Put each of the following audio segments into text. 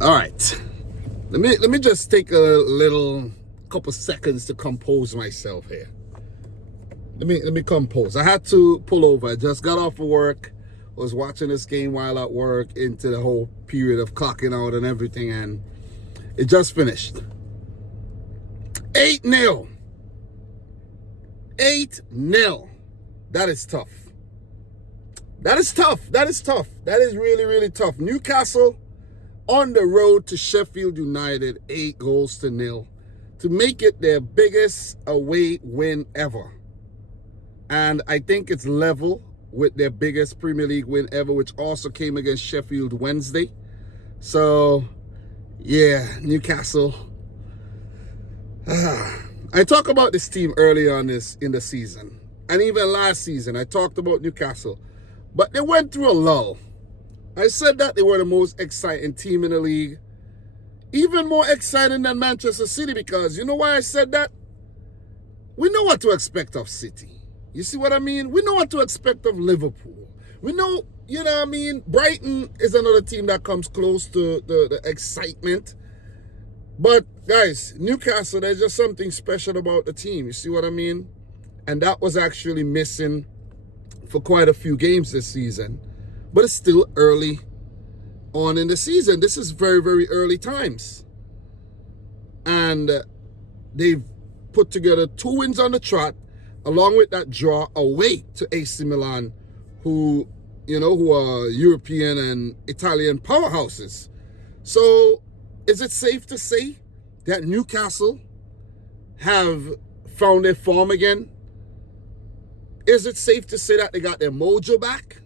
All right. Let me just take a little couple seconds to compose myself here. Let me compose. I had to pull over. I just got off of work. Was watching this game while at work into the whole period of clocking out and everything, and it just finished. 8-0. 8-0. That is tough. That is tough. That is tough. That is really, really tough. Newcastle on the road to Sheffield United, 8-0 to make it their biggest away win ever. And I think it's level with their biggest Premier League win ever, which also came against Sheffield Wednesday. So, yeah, Newcastle. I talked about this team early on in the season. And even last season, I talked about Newcastle. But they went through a lull. I said that they were the most exciting team in the league. Even more exciting than Manchester City, because you know why I said that? We know what to expect of City. You see what I mean? We know what to expect of Liverpool. We know, you know what I mean? Brighton is another team that comes close to the excitement. But, guys, Newcastle, there's just something special about the team. You see what I mean? And that was actually missing for quite a few games this season. But it's still early on in the season. This is very, very early times. And they've put together 2 wins on the trot, along with that draw away to AC Milan, who are European and Italian powerhouses. So, is it safe to say that Newcastle have found their form again? Is it safe to say that they got their mojo back?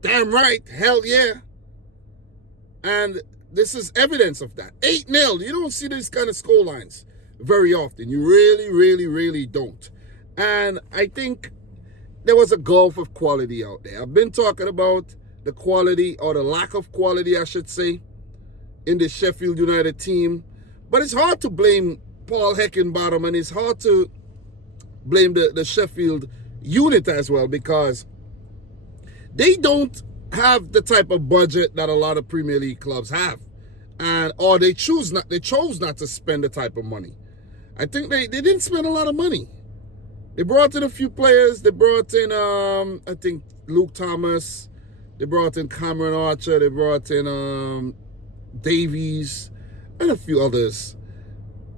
Damn right, hell yeah. And this is evidence of that. 8-0, you don't see these kind of score lines very often. You really, really, really don't. And I think there was a gulf of quality out there. I've been talking about the quality, or the lack of quality, I should say, in the Sheffield United team. But it's hard to blame Paul Heckingbottom, and it's hard to blame the Sheffield unit as well, because they don't have the type of budget that a lot of Premier League clubs have. Or they chose not to spend the type of money. I think they didn't spend a lot of money. They brought in a few players. They brought in, I think, Luke Thomas. They brought in Cameron Archer. They brought in Davies and a few others.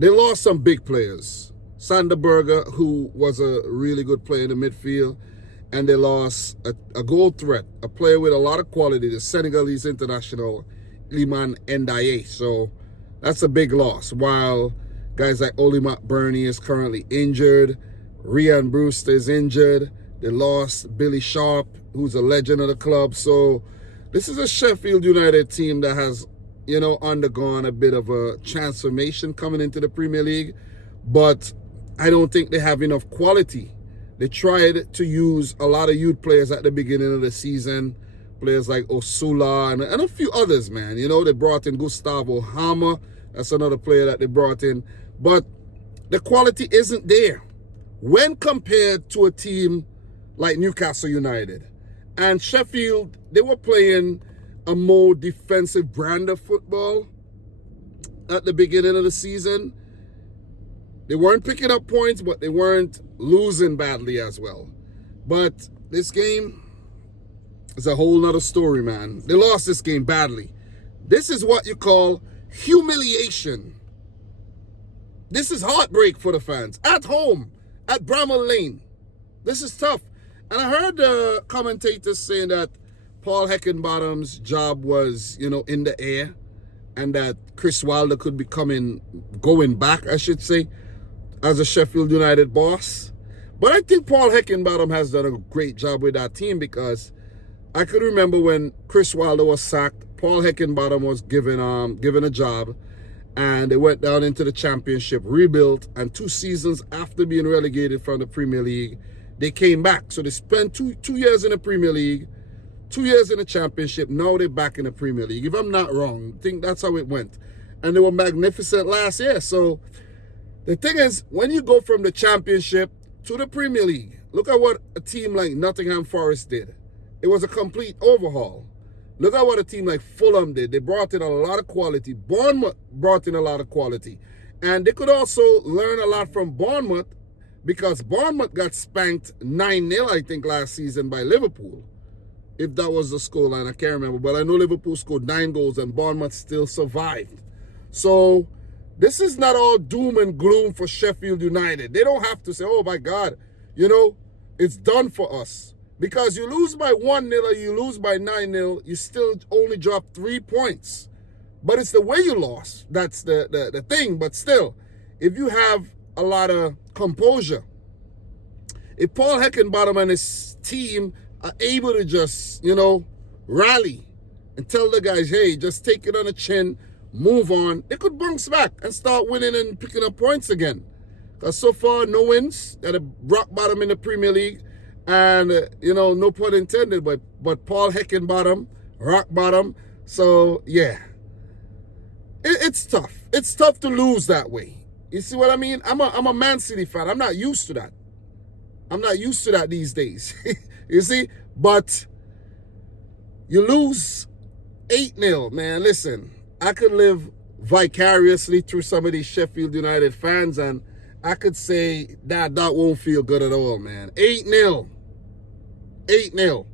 They lost some big players. Sander Berger, who was a really good player in the midfield. And they lost a goal threat, a player with a lot of quality, the Senegalese international, Iliman Ndiaye. So that's a big loss. While guys like Oli McBurney is currently injured, Ryan Brewster is injured. They lost Billy Sharp, who's a legend of the club. So this is a Sheffield United team that has, undergone a bit of a transformation coming into the Premier League. But I don't think they have enough quality. They tried to use a lot of youth players at the beginning of the season. Players like Osula and a few others, man. They brought in Gustavo Hammer. That's another player that they brought in. But the quality isn't there when compared to a team like Newcastle United. And Sheffield, they were playing a more defensive brand of football at the beginning of the season. They weren't picking up points, but they weren't losing badly as well. But this game is a whole nother story, man. They lost this game badly. This is what you call humiliation. This is heartbreak for the fans. At home, at Bramall Lane. This is tough. And I heard the commentators saying that Paul Heckingbottom's job was, in the air. And that Chris Wilder could be going back, I should say, as a Sheffield United boss. But I think Paul Heckingbottom has done a great job with that team, because I could remember when Chris Wilder was sacked, Paul Heckingbottom was given a job, and they went down into the Championship, rebuilt, and 2 seasons after being relegated from the Premier League, they came back. So they spent two years in the Premier League, 2 years in the Championship. Now they're back in the Premier League. If I'm not wrong, I think that's how it went. And they were magnificent last year. So the thing is, when you go from the Championship to the Premier League, look at what a team like Nottingham Forest did. It was a complete overhaul. Look at what a team like Fulham did. They brought in a lot of quality. Bournemouth brought in a lot of quality. And they could also learn a lot from Bournemouth because Bournemouth got spanked 9-0, I think, last season by Liverpool. If that was the scoreline, I can't remember. But I know Liverpool scored 9 goals and Bournemouth still survived. So this is not all doom and gloom for Sheffield United. They don't have to say, oh my God, it's done for us. Because you lose by 1-0 or you lose by 9-0, you still only drop 3 points. But it's the way you lost. That's the thing. But still, if you have a lot of composure, if Paul Heckenbottom and his team are able to just, rally and tell the guys, hey, just take it on the chin, move on, they could bounce back and start winning and picking up points again. Because so far, no wins. At a rock bottom in the Premier League. And, no pun intended, but Paul Heckenbottom, rock bottom. So, yeah. It's tough. It's tough to lose that way. You see what I mean? I'm a Man City fan. I'm not used to that. I'm not used to that these days. You see? But you lose 8-0, man. Listen, I could live vicariously through some of these Sheffield United fans, and I could say that won't feel good at all, man. 8-0. 8-0.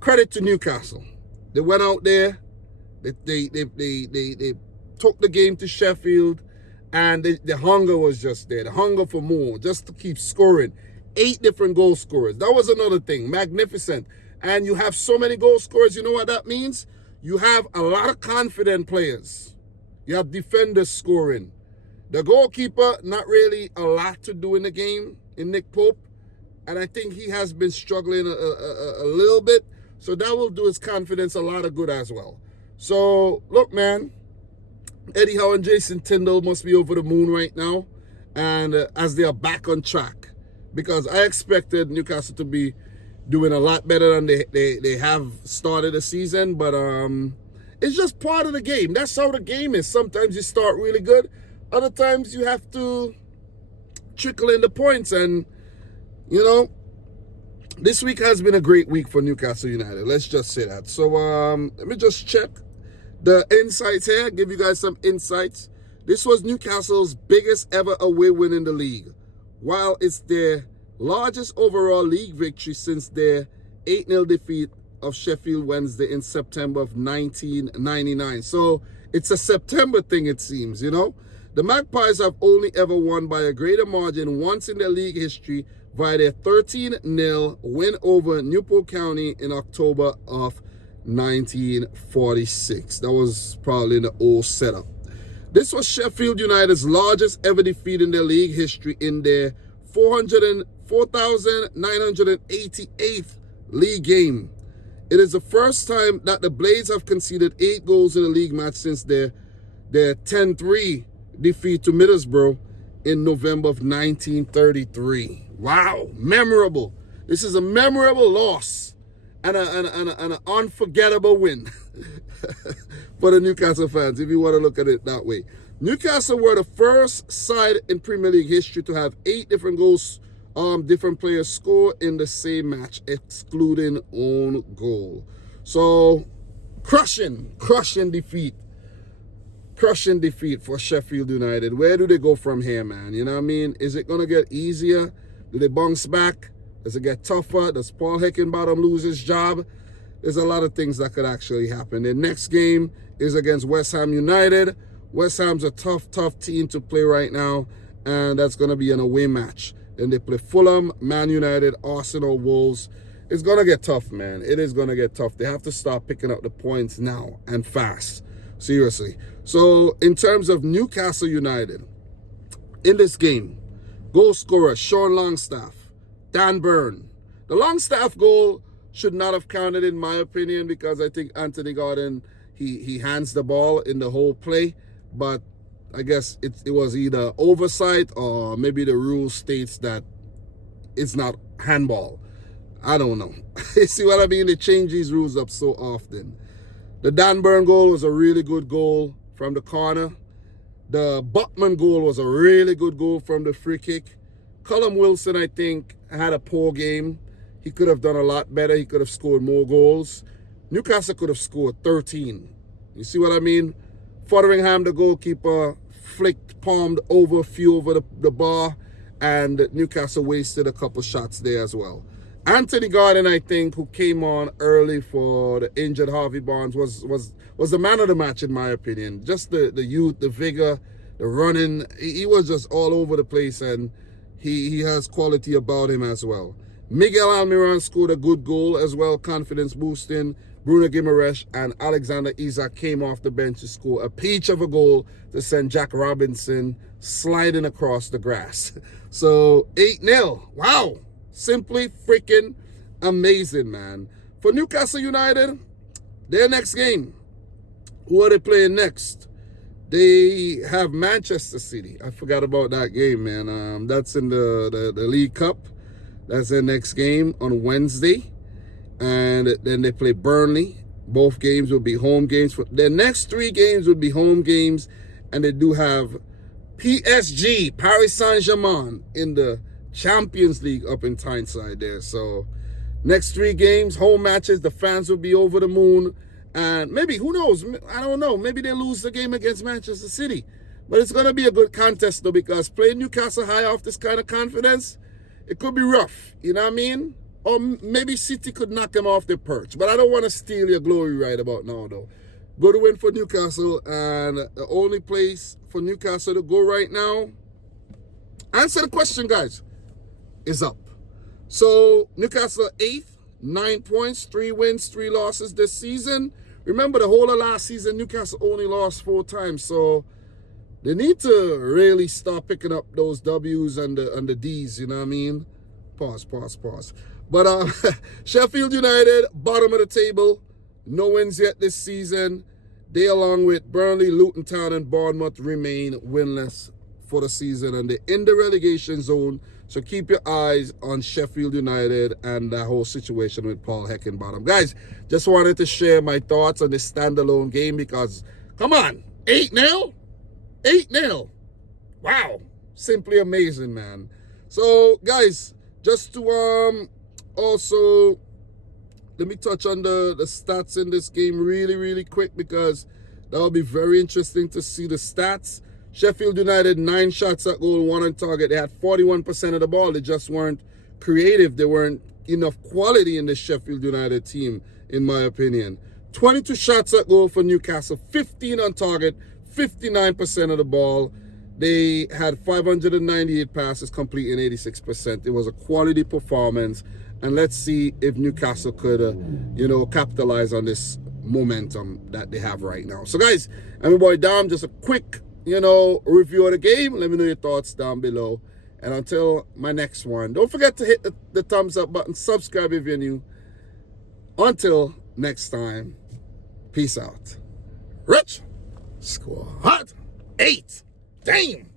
Credit to Newcastle. They went out there. They took the game to Sheffield, and the hunger was just there. The hunger for more, just to keep scoring. 8 different goal scorers. That was another thing. Magnificent. And you have so many goal scorers. You know what that means? You have a lot of confident players. You have defenders scoring. The goalkeeper, not really a lot to do in the game, in Nick Pope. And I think he has been struggling a little bit. So that will do his confidence a lot of good as well. So, look, man. Eddie Howe and Jason Tyndall must be over the moon right now. And as they are back on track. Because I expected Newcastle to be doing a lot better than they have started the season. But it's just part of the game. That's how the game is. Sometimes you start really good. Other times you have to trickle in the points. And, this week has been a great week for Newcastle United. Let's just say that. So let me just check the insights here. Give you guys some insights. This was Newcastle's biggest ever away win in the league, while it's their largest overall league victory since their 8-0 defeat of Sheffield Wednesday in September of 1999. So it's a September thing, it seems, The Magpies have only ever won by a greater margin once in their league history via their 13-0 win over Newport County in October of 1946. That was probably in the old setup. This was Sheffield United's largest ever defeat in their league history in their 4,988th league game. It is the first time that the Blades have conceded 8 goals in a league match since their 10-3 defeat to Middlesbrough in November of 1933. Wow, memorable. This is a memorable loss and an unforgettable win for the Newcastle fans, if you want to look at it that way. Newcastle were the first side in Premier League history to have 8 different goals, different players score in the same match, excluding own goal. So, crushing defeat. Crushing defeat for Sheffield United. Where do they go from here, man? You know what I mean? Is it going to get easier? Do they bounce back? Does it get tougher? Does Paul Heckenbottom lose his job? There's a lot of things that could actually happen. Their next game is against West Ham United. West Ham's a tough team to play right now, and that's going to be an away match. Then they play Fulham, Man United, Arsenal, Wolves. It's going to get tough, man. It is going to get tough. They have to start picking up the points now and fast. Seriously. So, in terms of Newcastle United, in this game, goal scorer, Sean Longstaff, Dan Burn. The Longstaff goal should not have counted, in my opinion, because I think Anthony Gordon, he hands the ball in the whole play. But I guess it was either oversight or maybe the rule states that it's not handball. I don't know. You see what I mean? They change these rules up so often. The Dan Burn goal was a really good goal from the corner. The Buckman goal was a really good goal from the free kick. Callum Wilson, I think, had a poor game. He could have done a lot better. He could have scored more goals. Newcastle could have scored 13. You see what I mean? Fotheringham, the goalkeeper, palmed over a few over the bar, and Newcastle wasted a couple shots there as well. Anthony Gordon, I think, who came on early for the injured Harvey Barnes, was the man of the match in my opinion. Just the youth, the vigor, the running. He was just all over the place, and he has quality about him as well. Miguel Almiron scored a good goal as well, confidence boosting. Bruno Guimaraes and Alexander Isak came off the bench to score a peach of a goal to send Jack Robinson sliding across the grass. So 8-0. Wow. Simply freaking amazing, man. For Newcastle United, their next game, who are they playing next? They have Manchester City. I forgot about that game, man. That's in the League Cup. That's their next game on Wednesday. And then they play Burnley. Both games will be home games. Their next 3 games will be home games. And they do have PSG, Paris Saint-Germain, in the Champions League up in Tyneside there. So next 3 games, home matches. The fans will be over the moon. And maybe, who knows? I don't know. Maybe they lose the game against Manchester City. But it's going to be a good contest, though, because playing Newcastle high off this kind of confidence, it could be rough. You know what I mean? Or maybe City could knock them off their perch. But I don't want to steal your glory right about now, though. Good win for Newcastle. And the only place for Newcastle to go right now, answer the question, guys, is up. So Newcastle 8th, 9 points, 3 wins, 3 losses this season. Remember, the whole of last season, Newcastle only lost 4 times. So they need to really start picking up those W's and the D's, you know what I mean? Pause. But Sheffield United, bottom of the table. No wins yet this season. They, along with Burnley, Luton Town, and Bournemouth, remain winless for the season. And they're in the relegation zone. So keep your eyes on Sheffield United and that whole situation with Paul Heckingbottom. Guys, just wanted to share my thoughts on this standalone game because, come on, 8-0? 8-0. Wow. Simply amazing, man. So, guys, just to also, let me touch on the stats in this game really, really quick because that will be very interesting to see the stats. Sheffield United, 9 shots at goal, 1 on target. They had 41% of the ball. They just weren't creative. There weren't enough quality in the Sheffield United team, in my opinion. 22 shots at goal for Newcastle, 15 on target, 59% of the ball. They had 598 passes, completing 86%. It was a quality performance. And let's see if Newcastle could, capitalize on this momentum that they have right now. So, guys, I'm your boy Dom. Just a quick, review of the game. Let me know your thoughts down below. And until my next one, don't forget to hit the thumbs up button. Subscribe if you're new. Until next time, peace out. Rich Squad 8. Damn.